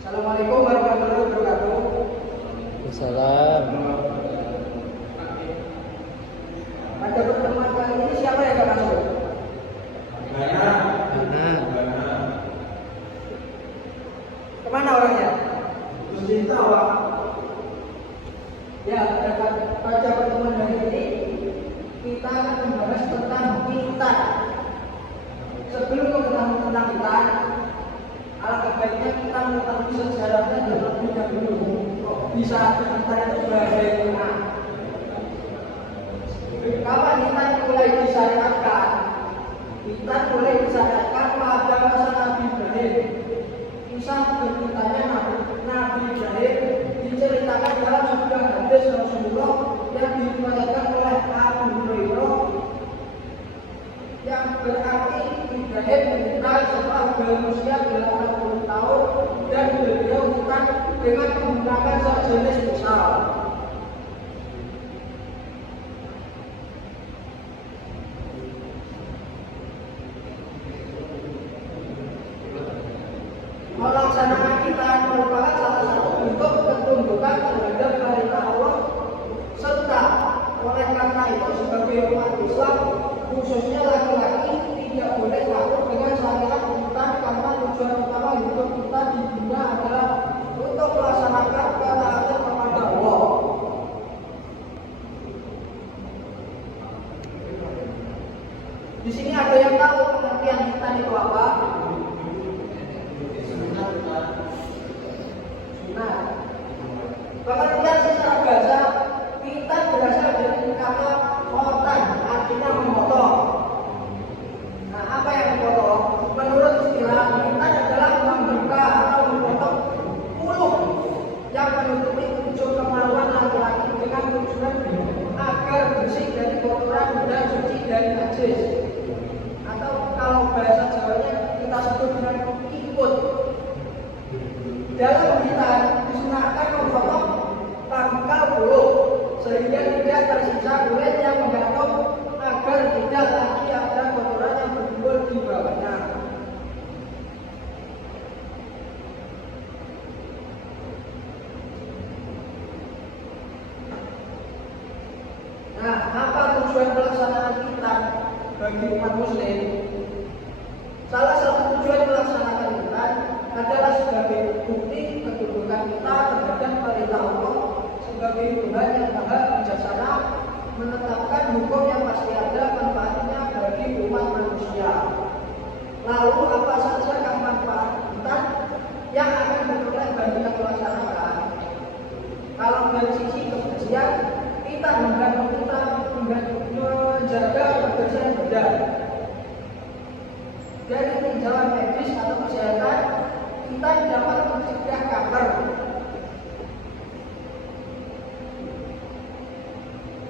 Assalamualaikum warahmatullahi wabarakatuh. Salam. Pada pertemuan kali ini siapa yang akan masuk? Kemana orangnya? Cinta, Pak. Ya, pada pertemuan hari ini kita akan membahas tentang kita. Sebelum mengetahui tentang kita, alangkah baiknya kita mengetahui sejarahnya terlebih dahulu. Bisa kita itu bagaimana? Kapan kita mulai disyariatkan? Kita mulai disyariatkan pada masa Nabi Ibrahim. Kisah ceritanya Nabi Ibrahim diceritakan dalam sebuah hadis Rasulullah yang diriwayatkan oleh Abu Hurairah, yang berarti Ibrahim meninggal setelah berusia 80 tahun dan beliau bukan dengan menggunakan sejenis pesawat. Melaksanakan kita merupakan salah satu bentuk ketundukan terhadap perintah Allah, serta oleh karena itu sebagai umat Islam khususnya laki-laki tidak boleh takut dengan syariat kita, karena tujuan utama hidup kita di dunia adalah untuk melaksanakan ketaatan kepada Allah. Di sini ada yang tahu pengertian kita itu apa? Nah, pengertian secara bahasa kita berasal dari kata khotan, artinya memotong. Nah, apa yang memotong? Menurut istilah kita adalah membuka atau memotong puluh yang menutupi ujung kemaluan laki-laki dengan tujuan agar bersih dari kotoran dan suci dari najis. Atau kalau bahasa Jawanya kita sebut dengan ikut. Dalam hitan disunahkan memotong pangkal bulu sehingga tidak tersisa kulit yang menggantung, agar tidak lagi ada kotoran yang berkumpul di bawahnya. Nah, apa tujuan pelaksanaan kita bagi umat muslim? Salah satu tujuan melaksanakan kita adalah sebagai bukti kedudukan kita terhadap perintah Allah sebagai Tuhan yang maha bijaksana, menetapkan hukum yang pasti ada manfaatnya bagi umat manusia. Lalu apa saja manfaat kita yang akan diperoleh bagi kita melaksanakan? Kalau dari sisi kebersihan, kita membantu kita menjaga kebersihan badan. Dari tinjauan medis atau kesehatan, kita dapat mencegah kanker.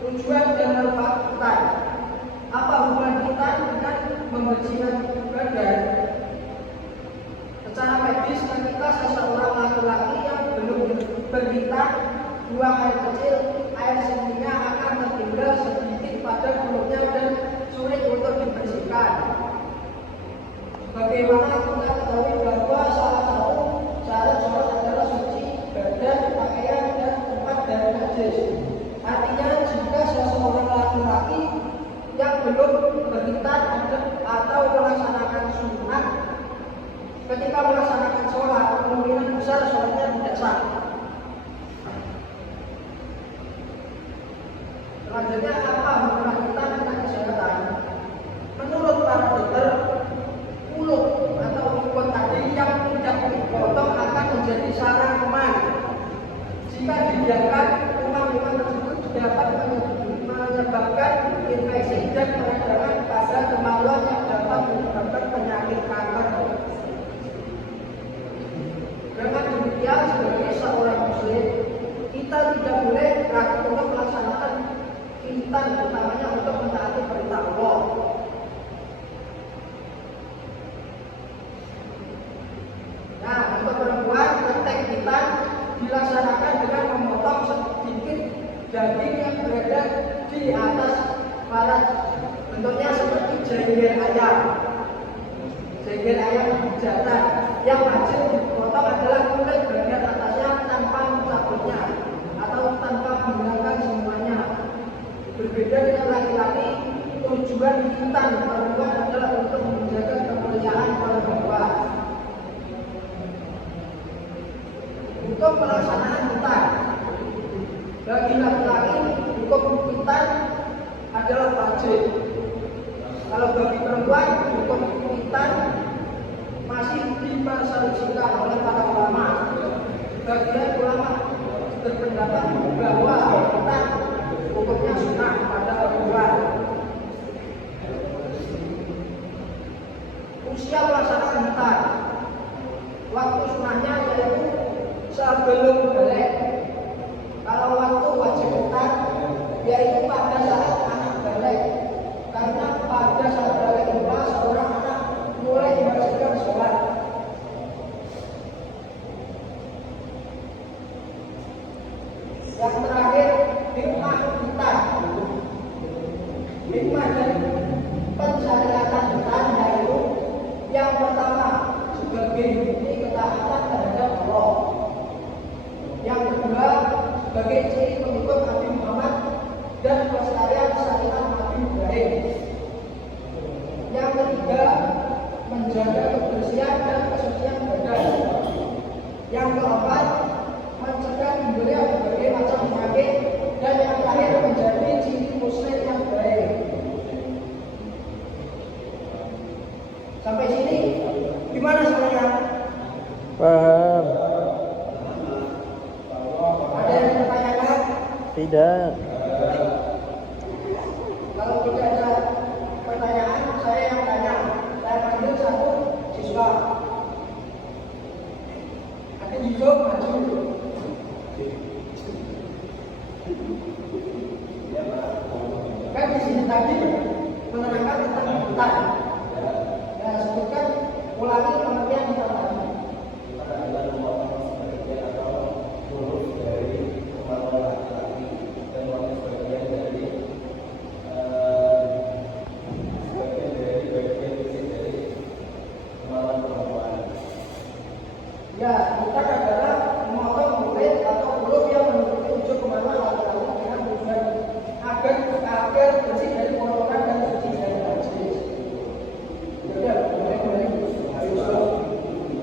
Tujuan dan manfaat kita. Apa hubungan kita dengan membersihkan badan? Secara medis, ketika seseorang laki-laki yang belum berhitan buang air kecil, air seninya akan tertinggal sedikit pada mulutnya dan sulit untuk dibersihkan. Bagaimana kita ketahui bahwa salah satu syarat sholat adalah suci badan, pakaian, dan tempat dari najis. Artinya jika seseorang laki-laki yang belum berhitan atau melaksanakan sunnah, ketika melaksanakan sholat, kemungkinan besar sholatnya tidak sah. Selanjutnya, apa hubungan kita dengan kesehatan? Menurut para dokter, mulut atau ikut tadi yang tidak dipotong akan menjadi sarang kuman. Jika dibiarkan, kuman-kuman tersebut dapat menyebabkan infeksi dan peradangan pada kemaluan yang dapat menyebabkan penyakit kanker. Dengan demikian, sebagai seorang muslim, kita tidak boleh ragu untuk melaksanakan intan, utamanya untuk mentaati perintah Allah. Nah, untuk perempuan, ketek hitam dilaksanakan dengan memotong sedikit daging yang berada di atas parat, bentuknya seperti jengger ayam. Jengger ayam jantan yang wajib dipotong adalah kulit Untuk pelaksanaan khitan, bagi laki-laki hukum khitan adalah wajib. Kalau bagi perempuan hukum khitan masih diperselisihkan oleh para ulama. Sebagian ulama berpendapat bahwa khitan hukumnya sunnah pada perempuan. Usia pelaksanaan khitan, waktu sunnahnya yaitu sebelum balik. Kalau waktu wajib khitan yaitu pada saat anak balik, karena pada saat balik itulah seorang anak mulai dibersihkan sholat. Yang terakhir, hikmah khitan. Hikmah dari pensyariatan khitan yaitu yang pertama sebagai bukti ketaatan terhadap Allah. Yang kedua sebagai ciri pengikut Nabi Muhammad dan pelestarian syariat Nabi Ibrahim. Yang ketiga menjaga kebersihan dan kesucian badan. Yang keempat mencegah timbulnya berbagai macam penyakit, dan yang terakhir menjadi ciri muslim yang baik. Sampai sini gimana semuanya? Paham? Ada yang ditanyakan? Tidak. Kalau tidak ada pertanyaan, saya yang tanya. Saya panggil satu siswa. Nanti dijawab maju. Kan di sini tadi menerangkan tentang khitan. Ya, sebutkan ulangi pengertian khitan tadi. Ya, khitan adalah memotong kulit atau bulu yang menutupi ujung kemaluan laki-laki dengan tujuan agar bersih dari kotoran dan suci dari najis. Ya,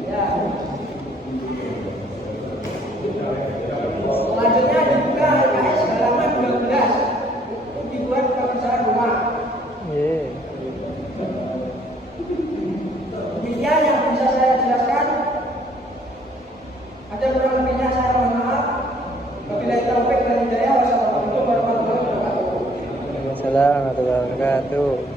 ya. Selanjutnya dibuka LKS halaman 12. Itu dibuat pekerjaan rumah. Ye. Demikian yang bisa saya jelaskan. Ada kurang lebihnya saya mohon maaf. Wabillahi taufiq wal hidayah. Wassalamualaikum warahmatullahi wabarakatuh. Waalaikumsalam warahmatullahi wabarakatuh.